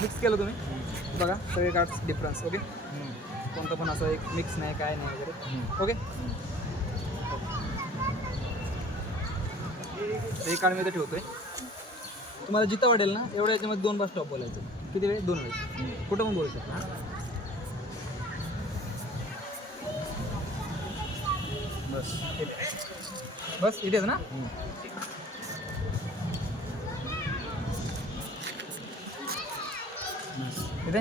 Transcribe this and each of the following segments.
Mix केलं तुम्ही बघा सगळे कार्ड्स डिफरन्स. ओके, कोणतं पण असं एक मिक्स नाही काय नाही वगैरे. ओके, हे कार्ड मी इथे ठेवतोय. तुम्हाला जिथं वाटेल ना एवढ्या याच्यामध्ये 2 बार स्टॉप बोलायचं. किती वेळ? 2 वेळ. कुठं पण बोलू शकता. बस बस इथेच ना. इथे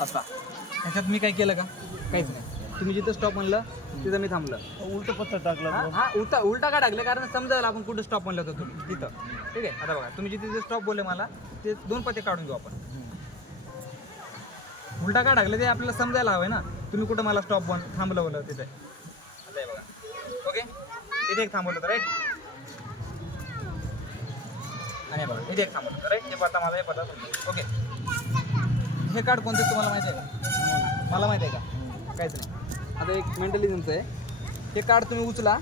आता ह्याच्यात मी काय केलं का? काहीच नाही. तुम्ही जिथं स्टॉप म्हणलं तिथं मी थांबलं. उलट पत्ता टाकला. हा उलटा का टाकलं? कारण समजायला आपण कुठं स्टॉप म्हणलं होतं तुम्ही तिथं. ठीक आहे, आता बघा तुम्ही जिथे स्टॉप बोलले मला ते 2 पत्ते काढून घेऊ आपण. उलटा का टाकलं ते आपल्याला समजायला हवं ना. तुम्ही कुठं मला स्टॉप थांबलं बोललं तिथे. आता हे बघा. ओके, इथे एक थांबवलं होतं राईट. आणि बघा इथे एक थांबवलं होतं राईट. हे पत्ता मला हे पत्ता समजा. ओके, हे कार्ड कोणते तुम्हाला माहिती आहे का? मला माहिती आहे का? काहीच नाही. आता एक मेंटलिझमचं आहे. हे कार्ड तुम्ही उचला,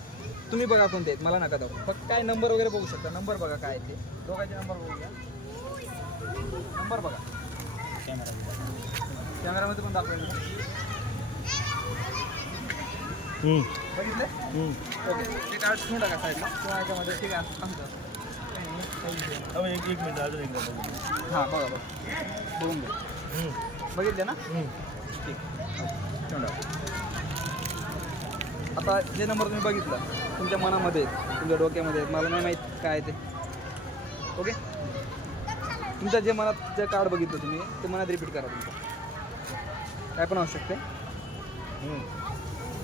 तुम्ही बघा कोणते आहेत, मला नका दाखवू. फक्त काय नंबर वगैरे बघू शकता. नंबर बघा काय आहे ते. दोघांचे नंबर बघूया. नंबर बघा कॅमेरामध्ये पण दाखवेल. बघितले? ओके, ते कार्ड ठेवून टाका साईडला किंवा याच्यामध्ये. ठीक आहे, एक मिनिट अजून एक. हां बघा बघून घ्या. बघितले ना? ठीक, ठेवून टाका. आता जे नंबर तुम्ही बघितला तुमच्या मनामध्ये तुमच्या डोक्यामध्ये मला नाही माहीत काय ते. ओके, तुमच्या जे मनात जे कार्ड बघितलं तुम्ही ते मनात रिपीट करा. तुमचं काय पण आवश्यक आहे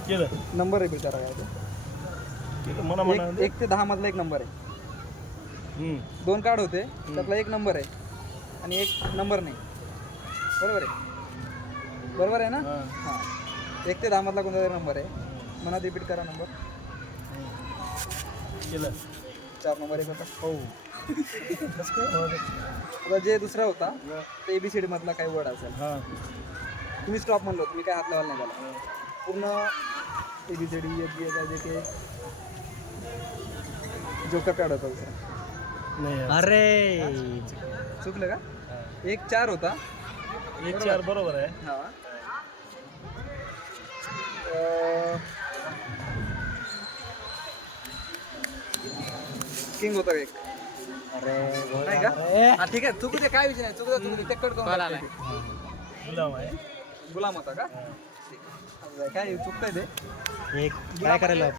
केलं. नंबर रिपीट करा. काय ते म्हणा 1 ते 10 मधला एक नंबर आहे. 2 कार्ड होते त्यातला एक नंबर आहे आणि एक नंबर नाही. बरोबर आहे? बरोबर आहे ना? हां, 1 ते 10 मधला कोणता तरी नंबर आहे. मनात रिपीट करा नंबर. केलं. 4 नंबर एक होता. हो. आता जे दुसरा होता ते ABCD मधला काही वर्ड असेल. तुम्ही स्टॉप म्हणलो, तुम्ही काय हात लावायला नाही त्याला. पूर्ण ABCD जे जोकर कार्ड होता दुसरा. अरे चुकलं का? 1 4 होता. 1 4 बरोबर आहे. हां, किंग होता एक. अरे नाही का? हा ठीक आहे, चुकू दे, काय विषय नाही. चुकू दे ते कट करून टाकते. गुलाम आहे. गुलाम होता का? ठीक आहे. काय चुकतंय ते? काय करायला